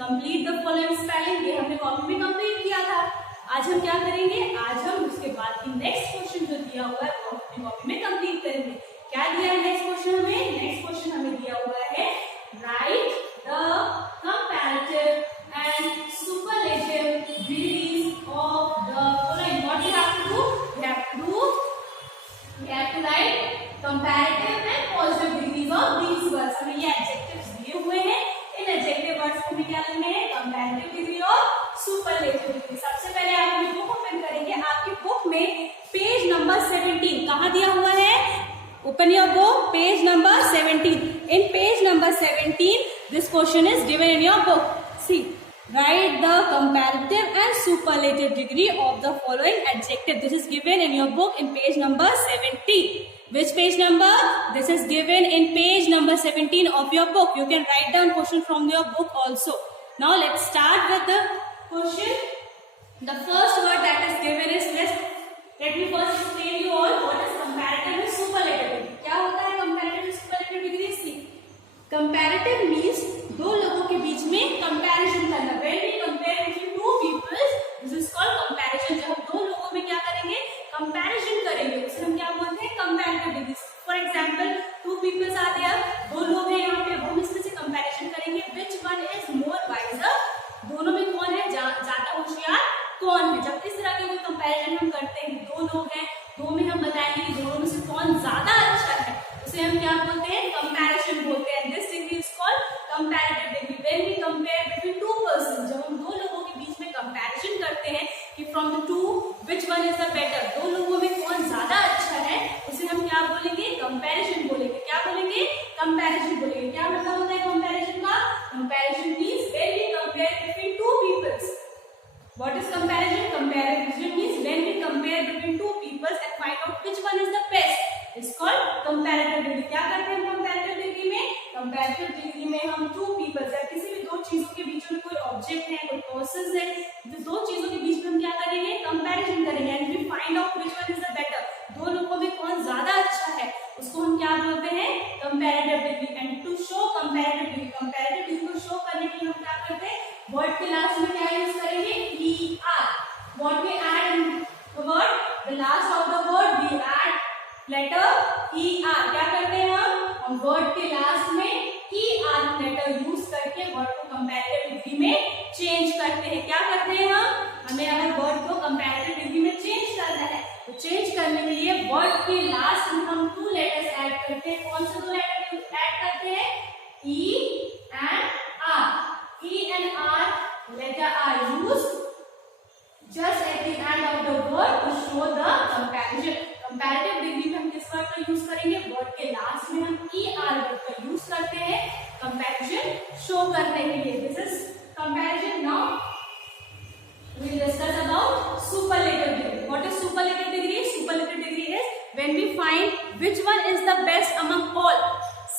Complete the following spelling, ये हमने copy में कंप्लीट किया था। आज हम क्या करेंगे, आज हम उसके बाद की नेक्स्ट क्वेश्चन जो दिया हुआ है वो अपनी कॉपी में कंप्लीट करेंगे। क्या दिया है नेक्स्ट क्वेश्चन हमें? नेक्स्ट क्वेश्चन हमें दिया हुआ है write the comparative and superlative degrees of the following. What you have to do? You have to write comparative and positive degrees of these words। हमें ये adjectives दिए हुए हैं, इन adjective words को हमें क्या लिखने हैं? comparative degree और superlative degree। सबसे पहले आप अपनी बुक ओपन करेंगे, आपकी बुक में पेज नंबर 17 कहाँ दिया हुआ है? Open your book, page number 17। In page number 17, this question is given in your book। See, write the comparative and superlative degree of the following adjective। This is given in your book in page number 17। Which page number? This is given in page number 17 of your book। You can write down question from your book also। Now let's start with the question। The first word that is given is let me first explain you all what is comparative and superlative degree। क्या होता है comparative and superlative degree? See, comparative means दो लोगों के बीच में comparison करना। When we compare between two people, this is called comparison। जब हम दो लोगों में क्या करेंगे? कंपैरिजन करेंगे, उसे हम क्या बोलते हैं? Comparative degree. For example, two people are there, दो लोग हैं यहाँ पे, हम इसमें से कंपैरिजन करेंगे which one is more wiser। दोनों में कौन है ज्यादा होशियार, कौन है। जब इस तरह के कोई कंपैरिजन हम करते हैं, दो लोग हैं, दो में हम बताएंगे कि दोनों में से कौन ज्यादा अच्छा है, उसे हम क्या बोलते हैं? कंपैरिजन बोलते हैं। This degree is called comparative degree. When we compare between two person, जब हम दो लोगों के बीच में कंपैरिजन करते हैं कि from the two which one is the better, दो लोगों में कौन ज्यादा अच्छा है, उसे हम क्या बोलेंगे? कंपैरिजन बोलेंगे। क्या बोलेंगे? कंपैरिजन बोलेंगे। क्या मतलब होता है कंपैरिजन का? Comparison means when we compare between two peoples. What is comparison? Comparison means when we compare between two peoples and find out which one is the best. It's called comparative degree। क्या करते हैं comparative degree में? Comparative degree में हम two peoples या किसी भी दो चीजों के बीच में कोई ऑब्जेक्ट है, कोई पर्सन है, तो दो चीजों के बीच में हम क्या करेंगे? कंपैरिजन करेंगे and we find out which one is the better। दो लोगों में कौन ज्यादा अच्छा है, उसको हम क्या बोलते हैं? comparative degree। And to show comparative degree को शो करने के लिए हम क्या करते हैं? वर्ड के लास्ट में क्या यूज करेंगे? er। What we add in the word? The last of the word we add letter er। क्या करते हैं हम वर्ड के लास्ट में er लेटर यूज करके वर्ड को कंपैरेटिव डिग्री में चेंज करते हैं। क्या करते हैं हमें अगर वर्ड को कंपैरेटिव डिग्री में चेंज करना है, तो चेंज करने के लिए वर्ड के लास्ट में हम टू लेटर्स ऐड करते हैं। कौन से दो लेटर ऐड करते हैं? e and r। e and r letter are used just at the end of the word to show the comparison। comparative degree में हम किस वर्ड का यूज करेंगे? वर्ड के लास्ट में हम er वर्ड का यूज करते हैं कंपैरिजन शो करने के लिए। This is comparison. Now we will discuss about superlative degree। what is superlative degree? Superlative degree is when we find which one is the best among all।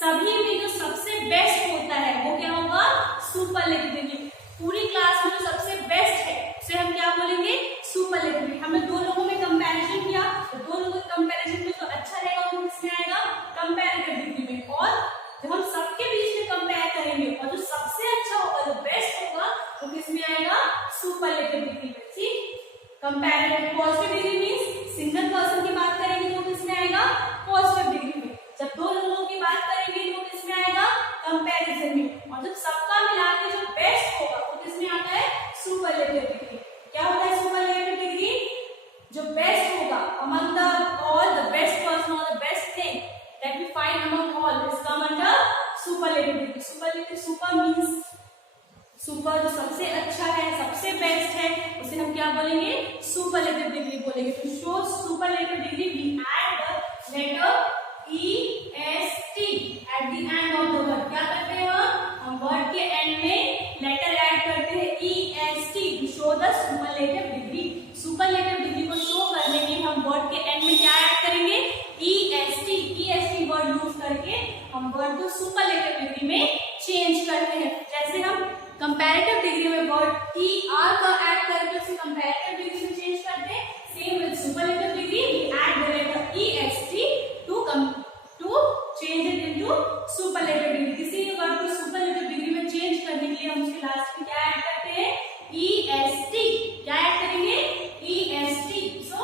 सभी में जो सबसे बेस्ट होता है वो क्या होगा? Superlative degree. पूरी क्लास में जो सबसे बेस्ट है उसे हम क्या बोलेंगे? Superlative degree. हमने दो लोगों में कंपैरिजन किया, तो दो लोगों के कंपैरिजन में जो अच्छा रहेगा वो किसमें आएगा? कंपैरेटिव डिग्री में। और जब हम सबके बीच में कंपेयर करेंगे और जो सबसे अच्छा होगा, जो बेस्ट होगा, वो किसमें आएगा? सुपरलेटिव डिग्री में। ठीक। Comparative positive degree means single person की बात करेंगे तो किसमें आएगा? पॉजिटिव डिग्री में। जब दो लोगों की बात करेंगे तो किसमें आएगा? कंपैरिजन में। और जब सबका मिला के जो बेस्ट होगा वो किसमें आता है? Superlative degree. क्या होता है सुपरलेटिव डिग्री? जो बेस्ट होगा among the all the best person or the best thing that we find among all is come under superlative degree। superlative super means super जो सबसे अच्छा है, सबसे बेस्ट है, उसे हम क्या बोलेंगे? सुपरलेटिव डिग्री बोलेंगे। तो show superlative degree we add the letter est at the end of the word। क्या करते हैं हम वर्ड के एंड में लेटर ऐड करते हैं est to show the superlative degree। Superlative degree को शो करने के लिए हम वर्ड के एंड में क्या ऐड करेंगे? est वर्ड यूज करके हम वर्ड को सुपरलेटिव डिग्री में चेंज करते हैं। जैसे हम कंपैरेटिव डिग्री में वर्ड er का ऐड करके उसे कंपैरेटिव डिग्री में चेंज करते हैं, same with superlative degree we add the letter est to change it into superlative degree. किसी भी वर्ड को सुपरलेटिव डिग्री में चेंज करने के लिए हम उसके लास्ट में क्या ऐड करते हैं? EST. क्या ऐड करेंगे? EST. So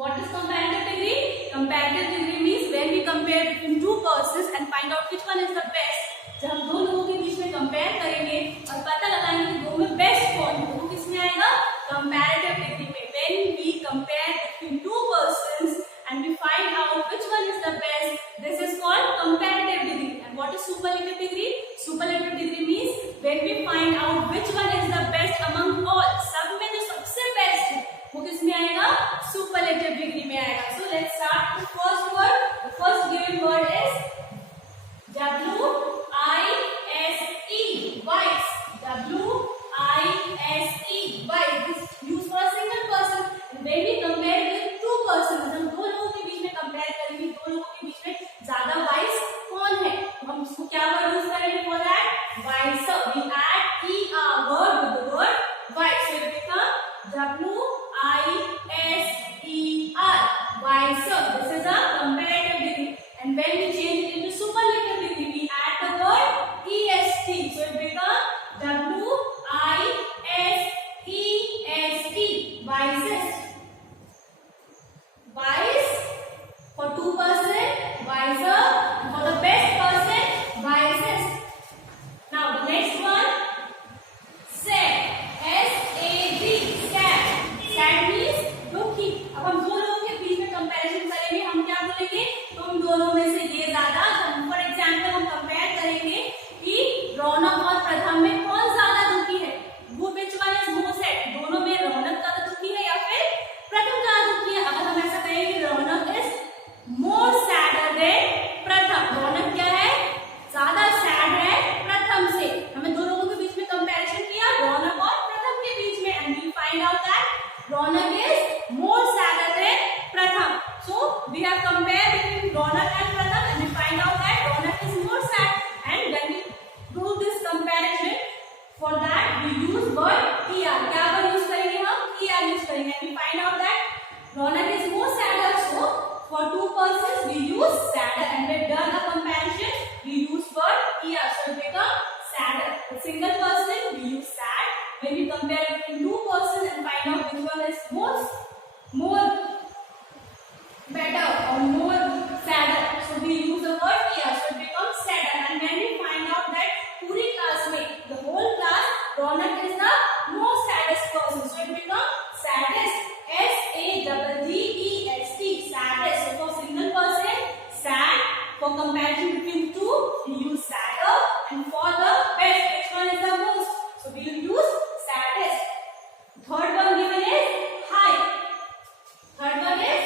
what is comparative degree? Comparative degree means when we compare between two persons and find out which one is the best. जब हम दो लोगों के बीच में कंपेयर करेंगे और पता लगाएंगे कि दो में बेस्ट कौन है, वो किसमें आएगा? कंपैरेटिव डिग्री में. When we compare between two persons and we find out which one is the best, this is called comparative degree. And what is superlative degree? Superlative degree means when we find out which one is the best among all. सब में जो सबसे best है वो किसमें आएगा? Superlative degree में आएगा. So let's start with the first word. The first given word is WISE. Wise. WISE. Wise. This is used for a single person. And when we compare with two persons, हम दो लोगों के बीच में compare करेंगे, दो लोगों के बीच में ज्यादा वाइज कौन है, तो हम उसको क्या वर्ड यूज करेंगे for that? wiser. We add ER word with the word wise. So it becomes WISER. Wiser. This is a comparative degree. And when we change it into superlative degree, we add the word EST. So it becomes WISEST. Wisest. Wise for two person, wiser. And for the best person, wisest. Now the next one, sad. SAD. Sad. Sad means दुखी. अब हम दो लोगों के बीच में comparison करेंगे, हम क्या बोलेंगे? तुम दोनों में से ये ज्यादा. फॉर एग्जाम्पल हम कंपेयर करेंगे कि रौनक और प्रथम में कौन ज्यादा दुखी है. वो which one is more sad? दोनों में रौनक ज्यादा दुखी है या फिर प्रथम ज्यादा दुखी है? अगर हम ऐसा कहेंगे रौनक इज मोर सैडर देन प्रथम. रौनक क्या है? ज्यादा सैड है प्रथम से. हमें दो लोगों के बीच में कंपैरिजन किया, रौनक और प्रथम के बीच में, and we find out that Raunak is more sadder than Pratham. So we have compared between Ronak and Pratham, and we find out that Ronak is more sad. And when we do this comparison, for that we use word ER. क्या word use करेंगे हम? ER use करेंगे. And we find out that Ronak is more sadder. So for two persons we use sadder. And when done a comparison, we use word ER. So it becomes sadder. For single person we use sad. When we compare between two persons and find out which one is more better or more sadder, so we use the word ER. So it becomes sadder. And when we find out that पूरी class में, the whole class, Ronak is the most saddest person, so it becomes saddest. SADDEST. Saddest. So for single person, sad. For comparison between two, we use sadder. And for the best, which one is the most? So we will use saddest. Third one given is high. Third one is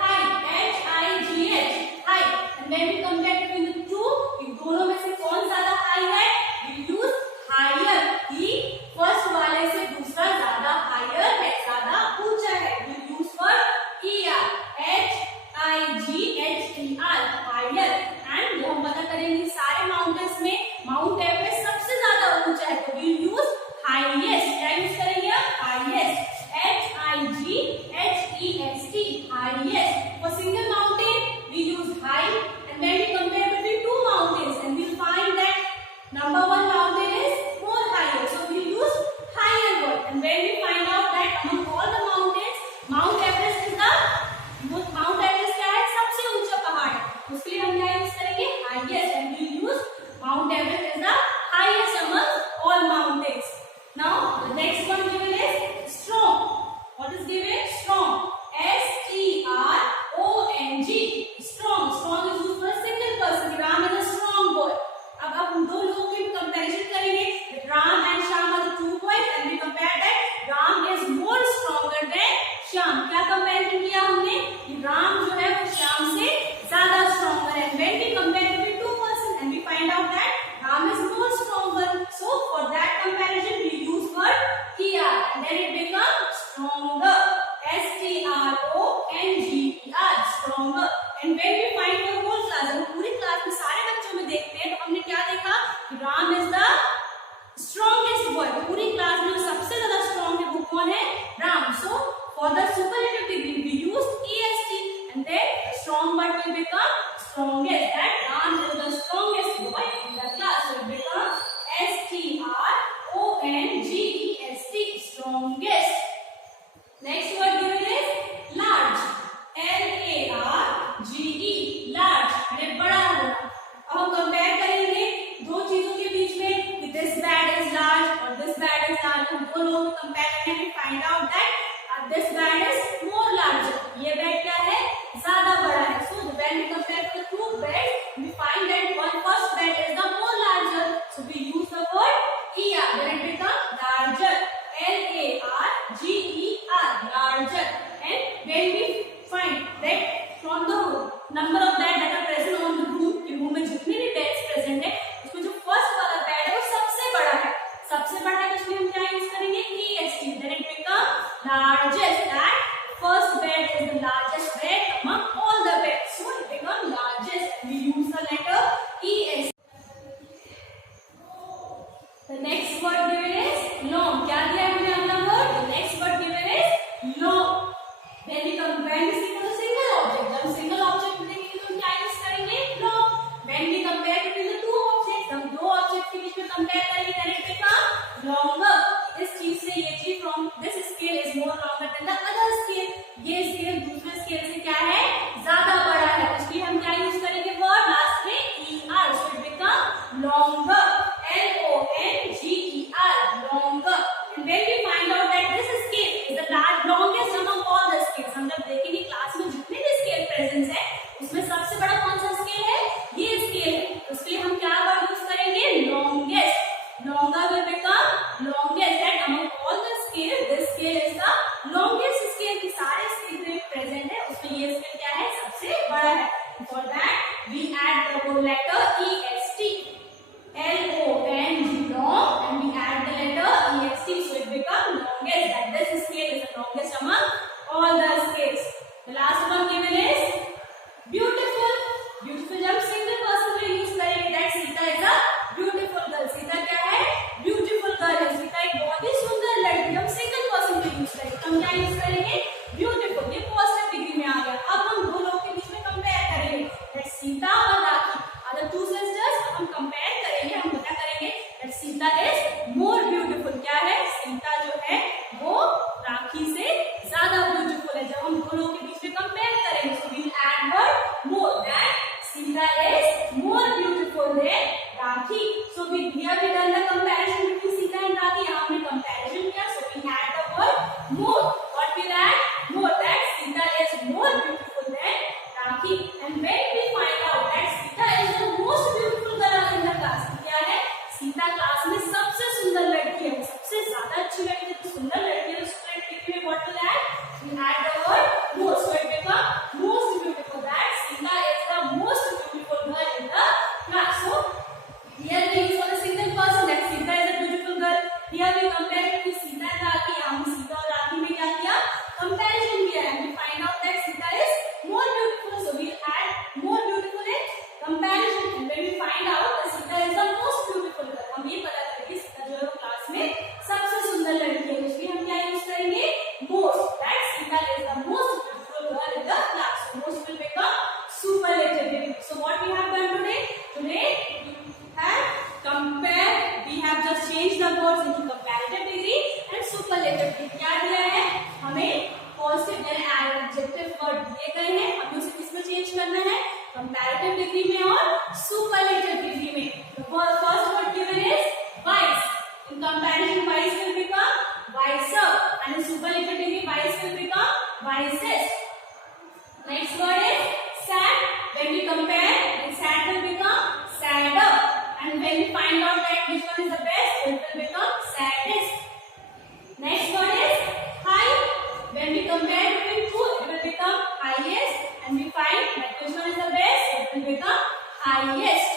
high. HIGH. High. And when we compare between the two, इन दोनों में से कौन ज्यादा high है? We use higher. कि first वाले से दूसरा ज्यादा higher है, ज्यादा ऊंचा है. We use word ER. HIGHER. Higher. And हम पता करेंगे सारे माउंटेन्स में माउंट एवरेस्ट सबसे ज्यादा ऊंचा है, तो we use highest. क्या यूज करेंगे आप? Highest. HIGHEST. Highest. For single mountain we use high. And when we compare between two mountains, and we find that number one mountain is more higher, so we use higher word. And when we find out that among all the mountains, Mount Everest is the Mount Everest क्या है? सबसे ऊंचा पहाड़ है, उसके लिए हम क्या यूज करेंगे? Highest. And we use Mount Everest is the highest among all mountains. Now the next one given is strong. What is given? Strong. STRONG. Strong. Strong is used for a single person. Ram is a strong boy. अब हम दो लोगों की comparison करेंगे. Ram and Shyam are the two boys, and we compare that Ram is more stronger than Shyam. क्या comparison किया हमने? Ram जो है वो Shyam से ज्यादा stronger है. When we compare between two persons, and we find out that Ram is more stronger, so for that comparison we use word ER, and then it becomes stronger. STRONGER. Stronger. And when we find the whole class, हम पूरी class में सारे बच्चों में देखते हैं, तो हमने क्या देखा? Ram is the strongest boy. पूरी क्लास में सबसे ज्यादा स्ट्रॉन्ग है वो कौन है? Ram. So for the superlative degree we used EST, and then the strong word will become strongest. That Ram is the strongest boy in the class. So it becomes STRONGEST. L-O-N-G-E-S-T, strongest. Next word given is large, L-A-R-G-E, large, यानी बड़ा होना. अब हम compare करेंगे दो चीजों के बीच में, this bed is large और this bed is large. हम दोनों को कंपेयर करने में find out that this bed is more larger. ये बेड क्या है? ज्यादा बड़ा है. So when we compare the two beds, we find that one first bed is the more larger. So we use the word ER. Then it becomes larger. L-A-R-G-E-R, larger. And when we find that from the number of beds that are present on the room, कि room में जितने भी beds present है, उसमें जो first वाला bed है वो सबसे बड़ा है. सबसे बड़ा है इसलिए हम क्या यूज करेंगे? EST. Then it becomes largest. That first bed is the largest bed among all the beds. So it becomes largest. And we use the letter EST. The next word given is long. क्या दिया है हमने अपना word? The next word given is long. When we compare this to the single object, जब single object देखेंगे तो क्या use करेंगे? Long. When we compare between the two objects, हम दो ऑब्जेक्ट के बीच में कंपेयर करेंगे, then it becomes longer. इस चीज से ये चीज from this scale is more longer than the other scale. ये स्केल दूसरे स्केल से क्या है? ज्यादा बड़ा है. इसलिए हम क्या यूज करेंगे? वर्ड लास्ट में ER. So it becomes longer. L-O-N-G-E-R, longer. And when we find out that this scale is the longest among all the scales, हम जब देखेंगे क्लास में जितने भी स्केल प्रेजेंट है, उसमें सबसे बड़ा कौन सा स्केल है? ये स्केल है. उसके लिए हम क्या वर्ड यूज करेंगे? longest. Longer will become longest. That among all the scale, this scale is the longest scale. कि सारे स्केल में प्रेजेंट है, उसमें ये स्केल क्या है? सबसे बड़ा है. For that we add the whole letter EST. L-O-N-G, long, and we add the letter EST, so it becomes longest. That this scale is the longest among all the scales. The last one given is beautiful. Beautiful जब single person में use करेंगे, that Sita is a beautiful girl. Sita क्या है? Beautiful girl है. सीता एक बहुत ही सुंदर लड़की. जब single person में use करेंगे, हम क्या use करेंगे? Beautiful. ये पॉजिटिव डिग्री में आ गया. अब हम दो लोगों के बीच में कंपेयर करेंगे, that सीता और राखी, other two sisters. हम कंपेयर करेंगे, हम पता करेंगे that Sita is more beautiful. क्या है? सीता जो है वो राखी से ज्यादा ब्यूटीफुल है. जब हम दोनों के बीच में कंपेयर करेंगे, so we add word more. That Sita is more beautiful than Rakhi. So we have done the comparison between Sita and Rakhi. यहाँ हमने comparison किया, so we add the word more. What we add? More. That Sita is more beautiful than Rakhi. And when we find out that Sita is the most beautiful girl in the class, क्या है? Sita class में सबसे सुंदर लड़की है, सबसे ज्यादा अच्छी लड़की है, तो सुंदर लड़की है. तो स्टूडेंट डिग्री में what will add? We add the word more. So it becomes most beautiful. That Sita is the most beautiful girl in the class. So here we use for the single person that Sita is a beautiful girl. Here we compare it with Sita and Rakhi. हम सीता और राखी में क्या किया? Comparison किया है. We find out that Sita is more beautiful. So we add more beautiful in comparison. And when we find out that Sita is the most beautiful girl, हम ये पता करेंगे सीता जो है क्लास में सबसे सुंदर लड़की है. इसलिए हम क्या यूज करेंगे? Most. That Sita is the most beautiful girl in the class. So most will become superlative degree. So what we have done today? Today we have compare. We have just changed the words into comparative degree and superlative degree. क्या दिया है? हमें positive and adjective word दिए गए हैं. हमें उसे किसमें चेंज करना है? Comparative degree में और superlative degree में. The first word given is wise. In comparison, wise will become wiser, and in superlative degree, wise will become wisest. Next word is sad. When we compare, then sad will become sadder, and when we find out that which one is the best, it will become saddest. Next word is high. When we compare between two, it will become highest, and we find that which one is the best, it will become highest.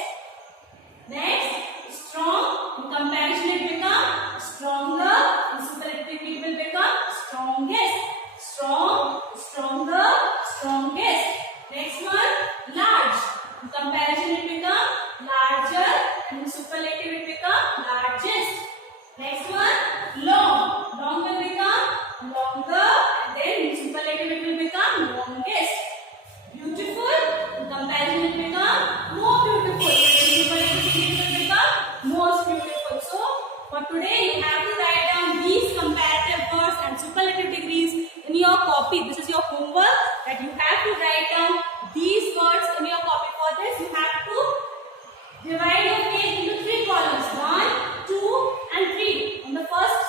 Next, strong. In comparison, it becomes stronger. In superlative, it will become strongest. Strong, stronger, strongest. Next one, large. In comparison, it becomes larger, and in superlative, it becomes largest. Next one, long. Long will become longer, and then in superlative, it will become longest. Beautiful. In comparison, it become more beautiful. In superlative, it will become most beautiful. So for today, you have is you have to divide your page into 3 columns, 1, 2 and 3. On the first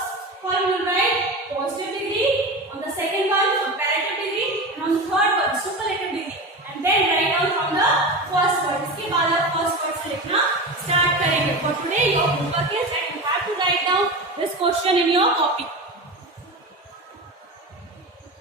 column you write positive degree, on the second one comparative degree, and on the third one superlative degree, and then write down from the first word. इसके बाद आप first word से लिखना start करेंगे. For today your homework is that you have to write down this question in your copy.